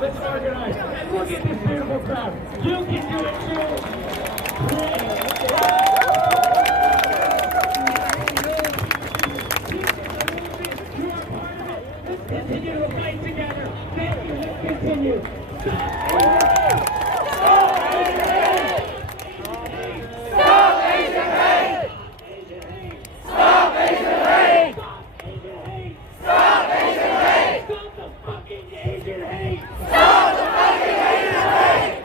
Let's organize. And look at this beautiful crowd. You can do it too. Let's continue to fight together. Thank you. Let's continue. Stop Asian hate! Stop Asian hate! Stop Asian hate! Stop Asian hate! Stop the fucking Asian hate! Stop the fucking Asian hate!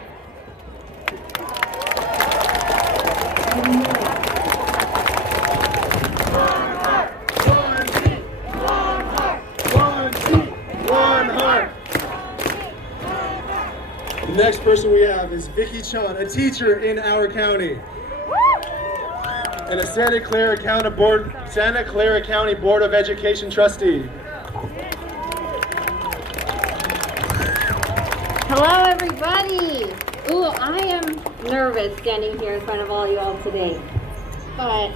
One heart, one beat, one heart, one beat, one heart. The next person we have is Vicky Chun, a teacher in our county, and a Santa Clara County Board of Education trustee. Hello, everybody. Ooh, I am nervous standing here in front of all you all today, but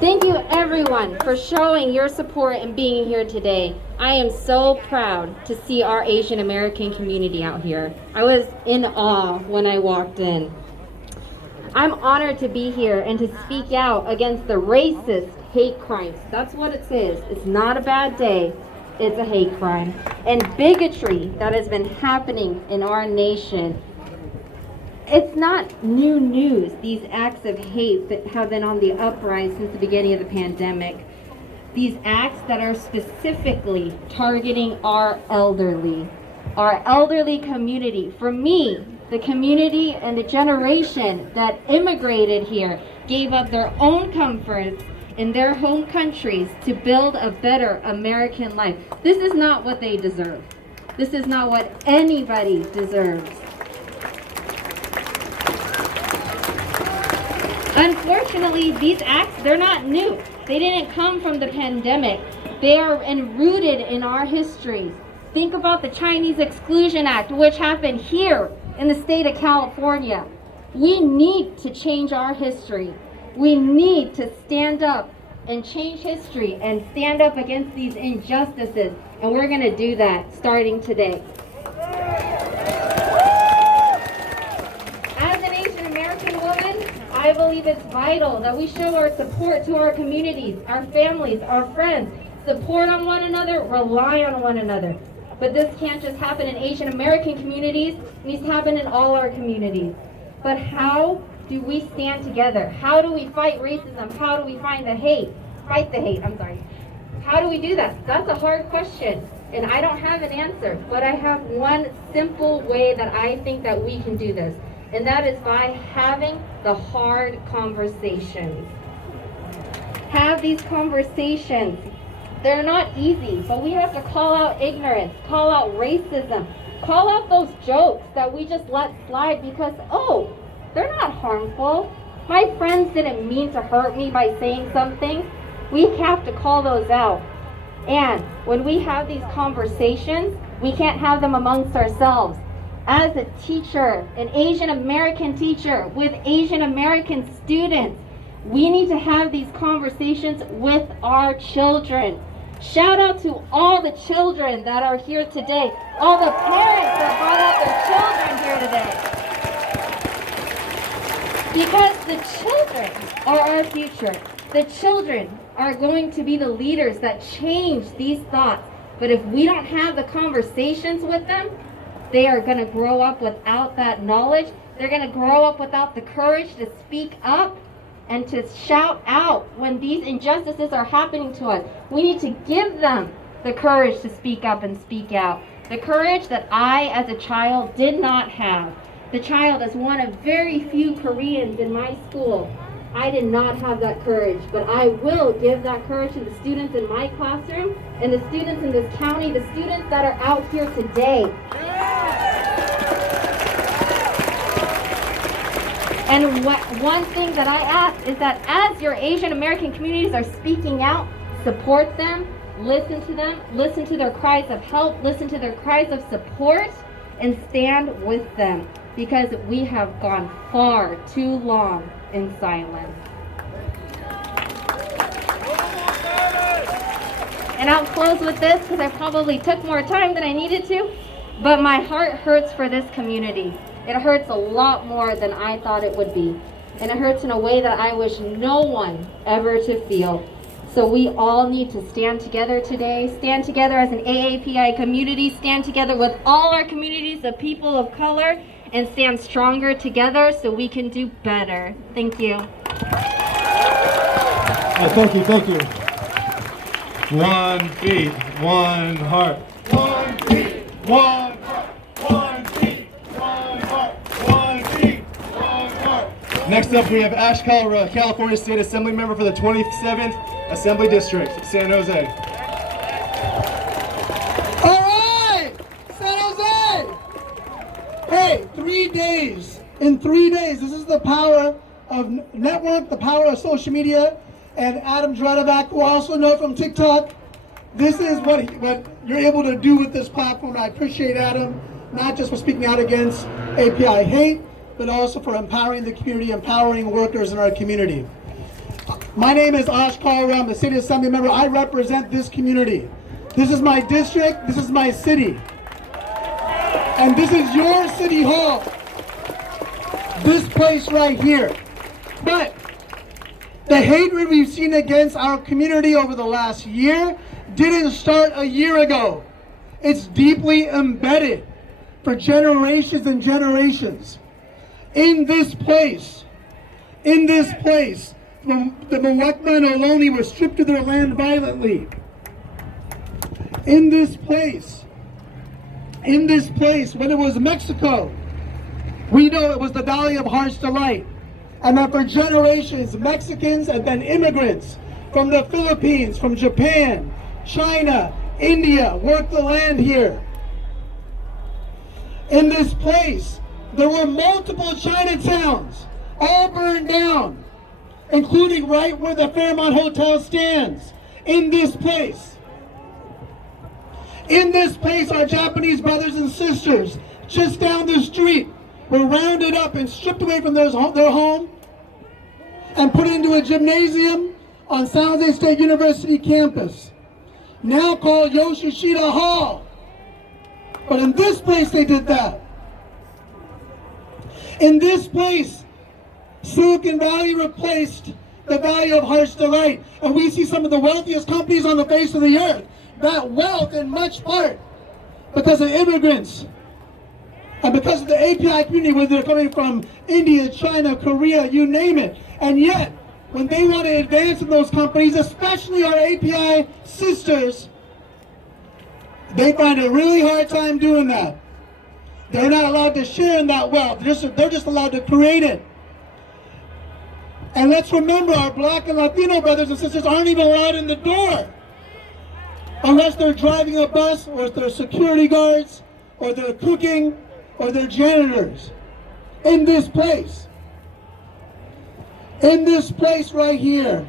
thank you, everyone, for showing your support and being here today. I am so proud to see our Asian American community out here. I was in awe when I walked in. I'm honored to be here and to speak out against the racist hate crimes. That's what it says. It's not a bad day. It's a hate crime. And bigotry that has been happening in our nation. It's not new news, these acts of hate that have been on the uprise since the beginning of the pandemic. These acts that are specifically targeting our elderly community. For me, the community and the generation that immigrated here gave up their own comforts in their home countries to build a better American life. This is not what they deserve. This is not what anybody deserves. Unfortunately, these acts, they're not new. They didn't come from the pandemic. They are rooted in our histories. Think about the Chinese Exclusion Act, which happened here in the state of California. We need to change our history. We need to stand up and change history and stand up against these injustices. And we're going to do that starting today. As an Asian American woman, I believe it's vital that we show our support to our communities, our families, our friends, support on one another, rely on one another. But this can't just happen in Asian American communities, it needs to happen in all our communities. But how do we stand together? How do we fight racism? How do we fight the hate? How do we do that? That's a hard question, and I don't have an answer, but I have one simple way that I think that we can do this, and that is by having the hard conversations. Have these conversations. They're not easy, but we have to call out ignorance, call out racism, call out those jokes that we just let slide because, oh, they're not harmful. My friends didn't mean to hurt me by saying something. We have to call those out. And when we have these conversations, we can't have them amongst ourselves. As a teacher, an Asian American teacher with Asian American students, we need to have these conversations with our children. Shout out to all the children that are here today, all the parents that brought out their children here today. Because the children are our future. The children are going to be the leaders that change these thoughts. But if we don't have the conversations with them, they are going to grow up without that knowledge. They're going to grow up without the courage to speak up and to shout out when these injustices are happening to us. We need to give them the courage to speak up and speak out. The courage that I, as a child, did not have. The child is one of very few Koreans in my school. I did not have that courage, but I will give that courage to the students in my classroom and the students in this county, the students that are out here today. And one thing that I ask is that as your Asian American communities are speaking out, support them, listen to them, listen to their cries of help, listen to their cries of support, and stand with them, because we have gone far too long in silence. And I'll close with this because I probably took more time than I needed to, but my heart hurts for this community. It hurts a lot more than I thought it would be. And it hurts in a way that I wish no one ever to feel. So we all need to stand together today, stand together as an AAPI community, stand together with all our communities of people of color, and stand stronger together so we can do better. Thank you. Thank you, thank you. One beat, one heart. One beat, one heart. One beat, one heart. One beat, one heart. Next up, we have Ash Kalra, California State Assembly member for the 27th Assembly District, San Jose. All right, San Jose. Hey, 3 days. In 3 days, this is the power of network, the power of social media. And Adam Dradavac, who I also know from TikTok, this is what you're able to do with this platform. I appreciate Adam, not just for speaking out against API hate, but also for empowering the community, empowering workers in our community. My name is Ash Kalra. I'm a State Assembly member. I represent this community. This is my district. This is my city. And this is your city hall. This place right here. But the hatred we've seen against our community over the last year didn't start a year ago. It's deeply embedded for generations and generations. In this place, the Mwekma and Ohlone were stripped of their land violently. In this place, when it was Mexico, we know it was the Valley of Heart's Delight. And that for generations, Mexicans and then immigrants from the Philippines, from Japan, China, India, worked the land here. In this place, there were multiple Chinatowns, all burned down, including right where the Fairmont Hotel stands. In this place, our Japanese brothers and sisters, just down the street, were rounded up and stripped away from their home and put into a gymnasium on San Jose State University campus, now called Yoshishida Hall. But in this place they did that. In this place, Silicon Valley replaced the Valley of Heart's Delight, and we see some of the wealthiest companies on the face of the earth. That wealth in much part because of immigrants and because of the API community, whether they're coming from India, China, Korea, you name it. And yet, when they want to advance in those companies, especially our API sisters, they find a really hard time doing that. They're not allowed to share in that wealth. They're just allowed to create it. And let's remember, our Black and Latino brothers and sisters aren't even allowed in the door unless they're driving a bus, or they're security guards, or they're cooking, or they're janitors. In this place right here,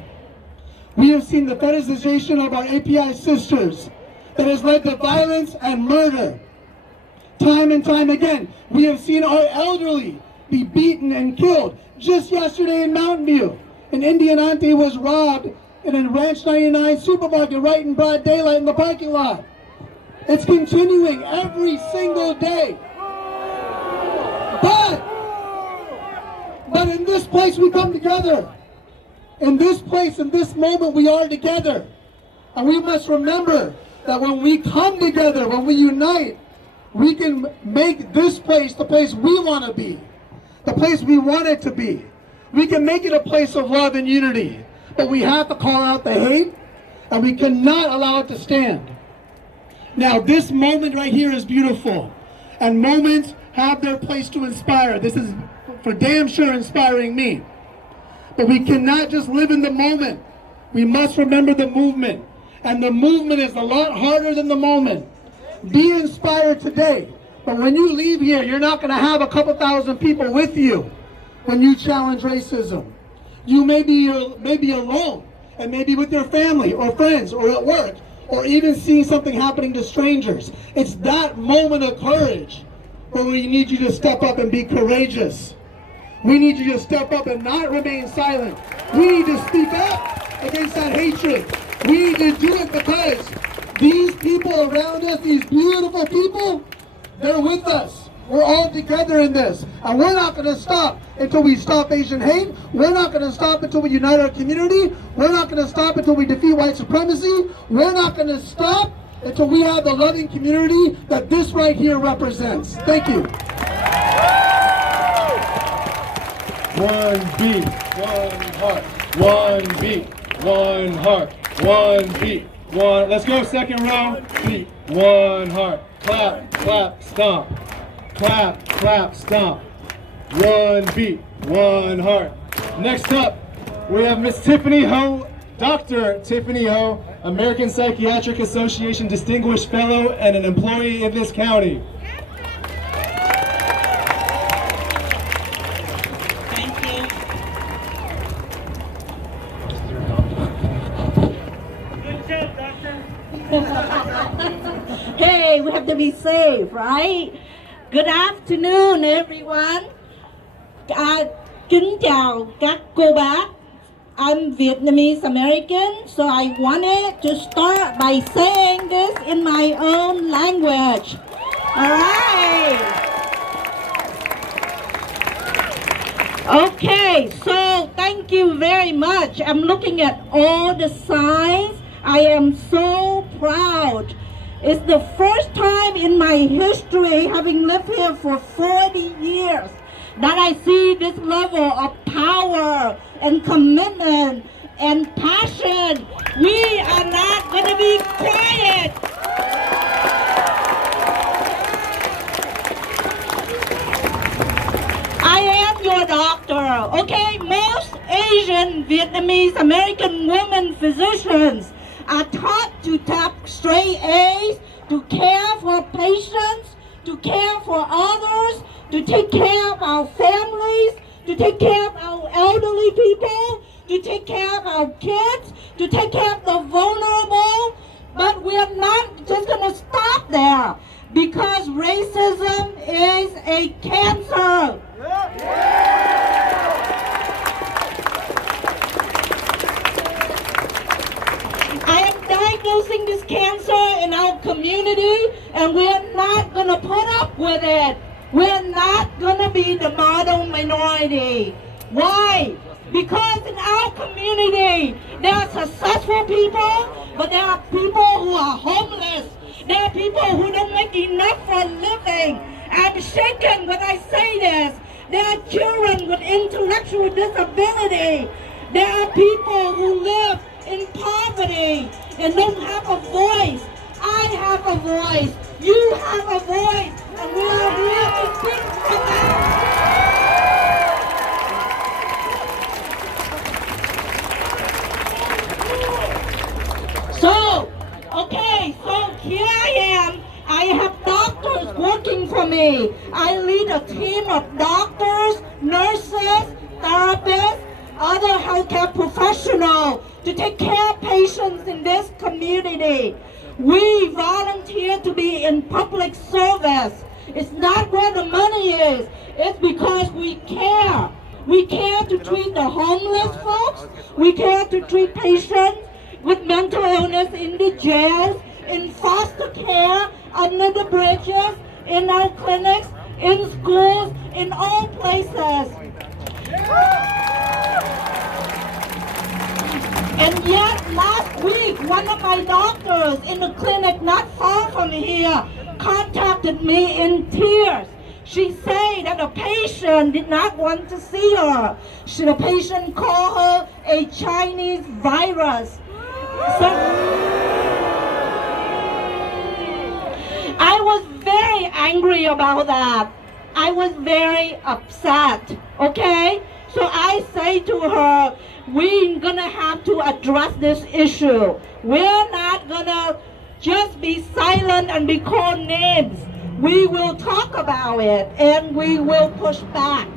we have seen the fetishization of our API sisters that has led to violence and murder. Time and time again, we have seen our elderly be beaten and killed. Just yesterday in Mountain View, an Indian auntie was robbed in a Ranch 99 supermarket right in broad daylight in the parking lot. It's continuing every single day. But in this place we come together. In this place, in this moment, we are together. And we must remember that when we come together, when we unite, we can make this place the place we want to be, the place we want it to be. We can make it a place of love and unity, but we have to call out the hate, and we cannot allow it to stand. Now, this moment right here is beautiful, and moments have their place to inspire. This is for damn sure inspiring me. But we cannot just live in the moment. We must remember the movement. And the movement is a lot harder than the moment. Be inspired today. But when you leave here, you're not going to have a couple thousand people with you. when you challenge racism. You may be alone, and maybe with your family or friends or at work, or even seeing something happening to strangers. It's that moment of courage where we need you to step up and be courageous. We need you to step up and not remain silent. We need to speak up against that hatred. We need to do it because these people around us, these beautiful people, they're with us. We're all together in this. And we're not going to stop until we stop Asian hate. We're not going to stop until we unite our community. We're not going to stop until we defeat white supremacy. We're not going to stop until we have the loving community that this right here represents. Thank you. One beat, one heart. One beat, one heart. One beat, one. Let's go, second row. Beat, one heart. Clap, clap, stomp. Clap, clap, stomp. One beat, one heart. Next up, we have Miss Tiffany Ho, Dr. Tiffany Ho, American Psychiatric Association Distinguished Fellow and an employee in this county. Thank you. Good job, doctor. Hey, we have to be safe, right? Good afternoon, everyone. Kính chào các cô bác. I'm Vietnamese American, so I wanted to start by saying this in my own language. All right. Okay, so thank you very much. I'm looking at all the signs. I am so proud. It's the first time in my history, having lived here for 40 years, that I see this level of power and commitment and passion. We are not going to be quiet. I am your doctor, okay? Most Asian, Vietnamese, American women physicians are taught to tap straight A's, to care for patients, to care for others, to take care of our families, to take care of our elderly people, to take care of our kids, to take care of the vulnerable. But we're not just going to stop there, because racism is a cancer. I am diagnosing this cancer in our community, and we're not going to put up with it. We're not going to be the model minority. Why? Because in our community, there are successful people, but there are people who are homeless. There are people who don't make enough for a living. I'm shaken when I say this. There are children with intellectual disability. There are people who live in poverty and don't have a voice. I have a voice. You have a voice. And we are here to speak for them. So here I am. I have doctors working for me. I lead a team of doctors, nurses, therapists, other healthcare professionals to take care of patients in this community. We volunteer to be in public service. It's not where the money is. It's because we care. We care to treat the homeless folks. We care to treat patients with mental illness in the jails, in foster care, under the bridges, in our clinics, in schools, in all places. And yet last week, one of my doctors in the clinic not far from here contacted me in tears. She said that the patient did not want to see her. The patient called her a Chinese virus. So, I was very angry about that. I was very upset, okay? So I say to her, we're gonna have to address this issue. We're not gonna just be silent and be called names. We will talk about it and we will push back.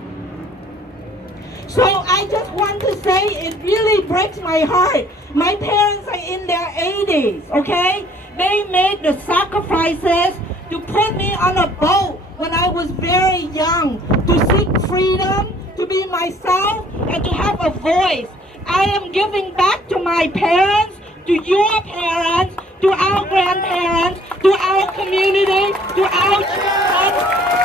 So I just want to say it really breaks my heart. My parents are in their 80s, okay? They made the sacrifices to put me on a boat when I was very young, to seek freedom, to be myself, and to have a voice. I am giving back to my parents, to your parents, to our grandparents, to our community, to our children.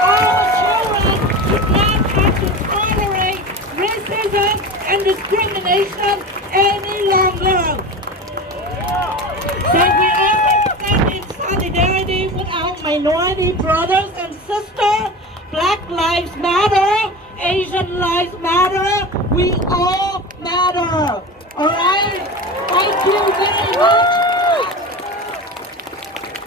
Our children should not have to tolerate racism and discrimination any longer. So we all stand in solidarity with our minority brothers and sisters. Black lives matter, Asian lives matter, we all matter. All right? Thank you very much.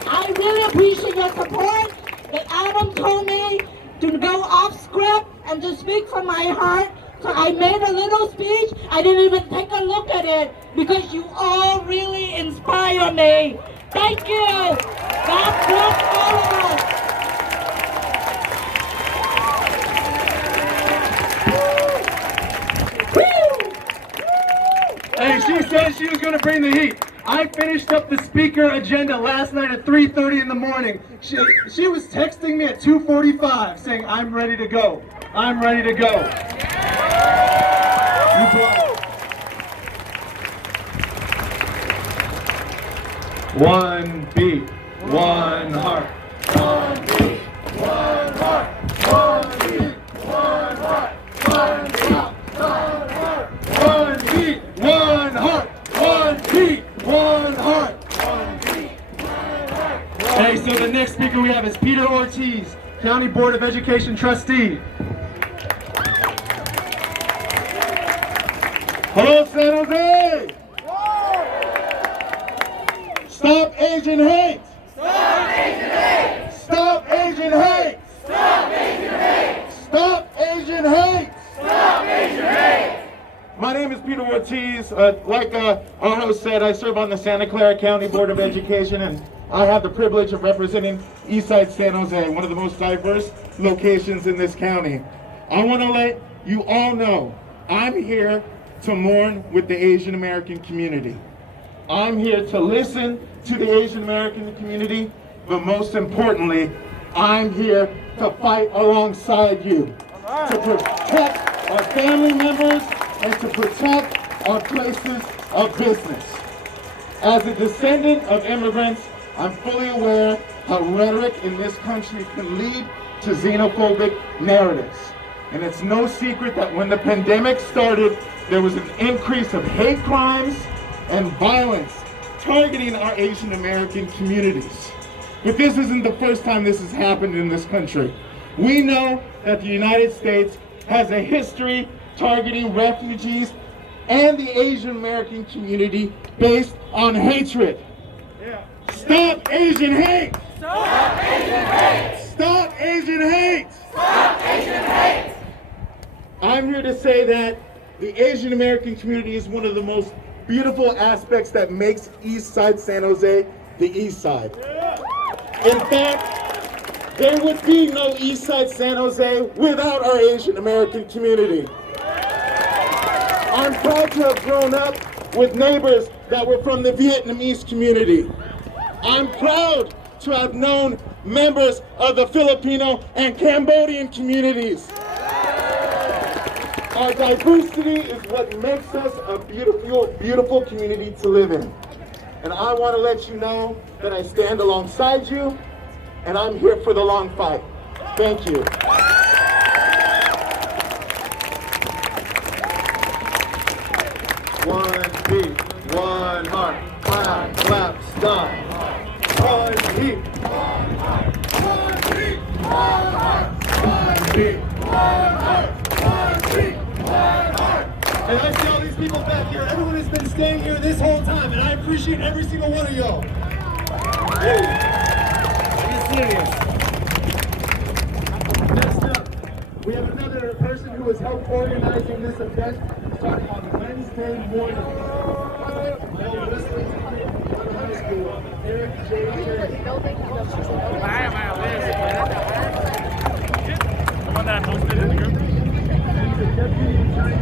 I really appreciate your support. But Adam told me to go off script and to speak from my heart. So I made a little speech. I didn't even take a look at it because you all really inspire me. Thank you. God bless all of us. Hey, she said she was going to bring the heat. I finished up the speaker agenda last night at 3:30 in the morning. She was texting me at 2:45 saying, I'm ready to go. I'm ready to go. You brought it. One beat, one heart. One beat, one heart. One beat, one heart. One beat, one heart. One beat, one heart. One beat, one heart. One beat, one heart. Hey, so the next speaker we have is Peter Ortiz, County Board of Education trustee. Hello, San Jose! Stop Asian hate! Stop Asian hate! Stop Asian hate! Stop Asian hate! Stop Asian hate! Stop Asian hate! My name is Peter Ortiz. Like our host said, I serve on the Santa Clara County Board of Education, and I have the privilege of representing Eastside San Jose, one of the most diverse locations in this county. I want to let you all know I'm here to mourn with the Asian American community. I'm here to listen to the Asian American community, but most importantly, I'm here to fight alongside you, to protect our family members and to protect our places of business. As a descendant of immigrants, I'm fully aware how rhetoric in this country can lead to xenophobic narratives. And it's no secret that when the pandemic started, there was an increase of hate crimes and violence targeting our Asian American communities. But this isn't the first time this has happened in this country. We know that the United States has a history targeting refugees and the Asian American community based on hatred. Stop Asian hate! Stop Asian hate! Stop Asian hate! Stop Asian hate! I'm here to say that the Asian American community is one of the most beautiful aspects that makes East Side San Jose the East Side. In fact, there would be no East Side San Jose without our Asian American community. I'm proud to have grown up with neighbors that were from the Vietnamese community. I'm proud to have known members of the Filipino and Cambodian communities. Our diversity is what makes us a beautiful, beautiful community to live in. And I want to let you know that I stand alongside you, and I'm here for the long fight. Thank you. One beat, one heart, clap, clap, stop. One beat, One heart. One beat, one heart. one beat. One heart. One beat, one heart. And I see all these people back here. Everyone has been staying here this whole time, and I appreciate every single one of y'all. Are you serious? Next up, we have another person who has helped organizing this event starting on Wednesday morning. My old wrestling teammate from high school, Eric J. The one that hosted in the group? He's the deputy attorney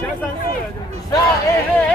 下 A